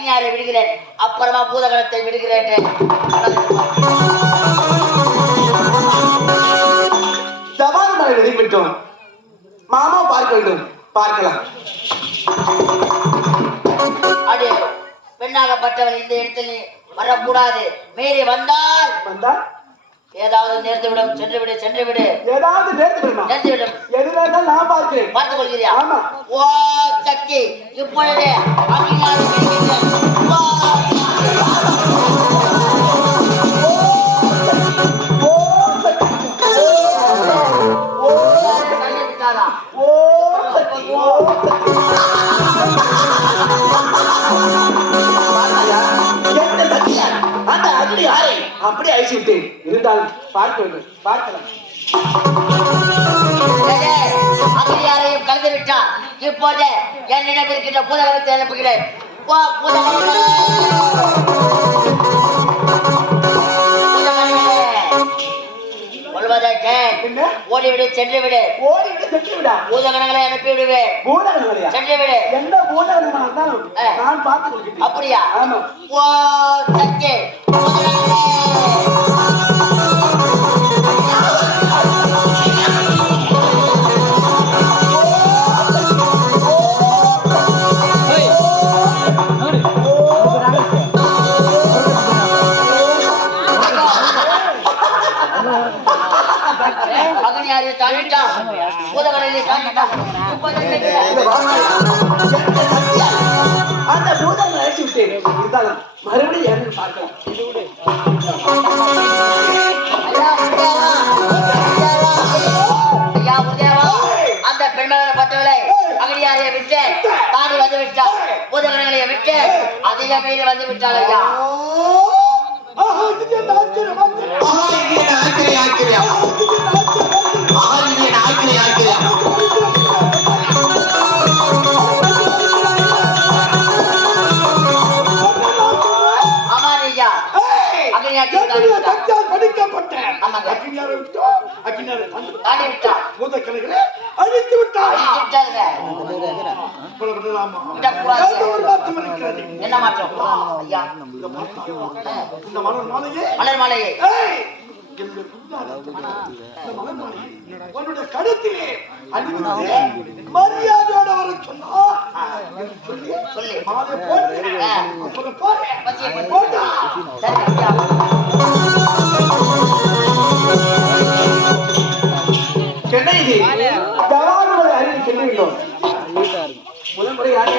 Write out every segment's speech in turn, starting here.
அக்னியாரை விடுகிறேன். அப்புறமா பூதகணத்தை விடுகிறேன் மலை நெறிவிட்டோம் மாமா பார்க்க வேண்டும். பார்க்கலாம். அடே பெண்ணாகப்பட்டவள் இந்த இடத்தில் வரக்கூடாது. மீறி வந்தால் வந்தா ஏதாவது நேர்ந்து விடும் சென்று விடு சென்று விடு ஏதாவது நேர்த்து விடுமா நேர்ந்து விடும் இருந்தாலும் நான் பார்க்கிறேன். பார்த்துக் கொள்கிறியா ஆமா. ஓ சக்தி இப்பொழுது அக்னியாரை விட்டான் இப்போது என் நினைவிருக்கின்ற பூதகணத்தை எழுப்புகிறேன். ஓ பூதகணங்களே பூதகணங்களே சொல்வதை கேள் என்ன? ஓடிவிடு சென்று விடு ஓடி விட சென்று விடா பூதகணங்களை? அனுப்பி விடுவேன் பூதகணங்களையா சென்று விடு எந்த பூதகணமா இருந்தாலும் ஆ. நான் கொள்கிறேன். அப்படியா? ஆமா. ஓ பூதகணங்களே அக்னியாரை தாண்டிட்டான் பூதகணங்களை தாண்டிட்டான்? அந்த பூதகணங்களை அழிச்சு விட்டேன் இருந்தாலும் மறுபடியும் யாரும் பார்க்கலாம். உதயவா அந்த பெண்மகளை பட்டவளை அகடியாரைய விட்டு தாண்டி வந்து விட்டு அதிக மீறி வந்து விட்டாள் ஐயா. ಆಹಾರಿಗೆ ನಾಚಿರಿ ಆಹಾರಿಗೆ ನಾಚಿರಿ ಆಚಿರಿ ಆಹಾರಿಗೆ ನಾಚಿರಿ மாற்றம் இருக்கிறது. என்ன மாற்றம்? மலர் மாலையே. உன்னுடைய மரியாதையோட வர சொன்னா? சொல்லி சொல்லி. மாலை போட்டு போட்டு. என்ன இது அறிவு முதல் முறை யாரு?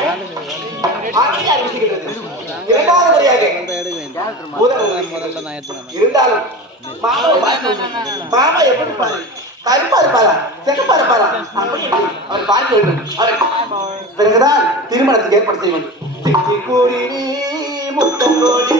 இரண்டாவது முறையாக முதல் இருந்தாலும் மாமா பார்க்க- மாமா எப்படி பாரு? கருப்பா இருப்பாரா செகப்பா இருப்பாரா அவர் பார்க்க வேண்டும் அவர் பிறகுதான் திருமணத்துக்கு ஏற்படுத்த வேண்டும் முத்தம் கோடி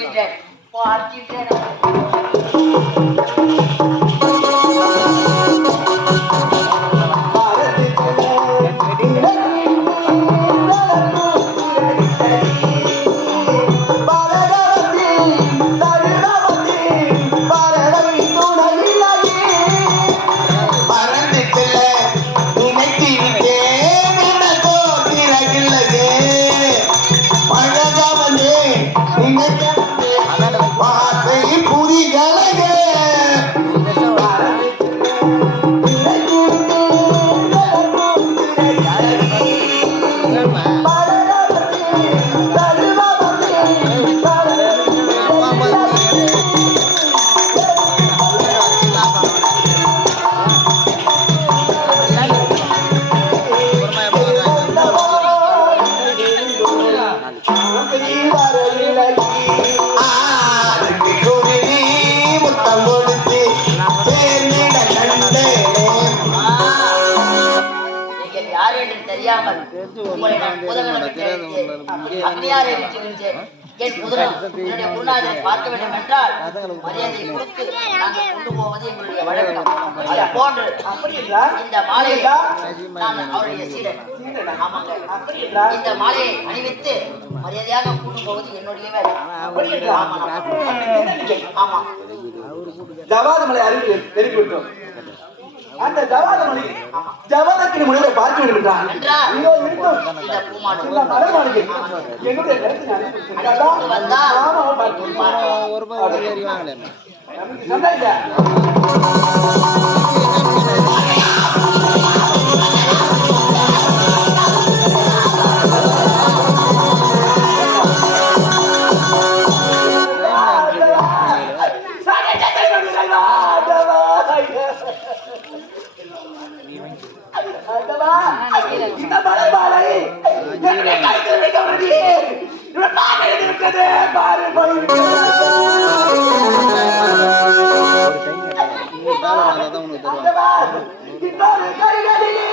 கழுத்தில் போடுகின்றேன் பார்க்கின்றேன் பார்க்க வேண்டும் என்றால் மரியாதை. கொடுத்து நாங்கள் கொண்டு போவது எங்களுடைய வழக்கம். அது போன்று இந்த மாலையை நான் அவருடைய சீடன் ஆமாங்க. அப்படி என்றால் இந்த மாலையை அணிவித்து மரியாதையாக கூட்டு போவது என்னுடைய வேலை. ஆமா. ஆமா. தெரிவித்தோம் அந்த ஜவாதமலை ஜவாதக்கின் முடிவை பார்க்க வேண்டும் என்றால் இந்த. இவன். பாரு, போயிருக்கிறது. உனக்கு தருவாங்க ஆண்டவா, இன்னொரு கைகளிலே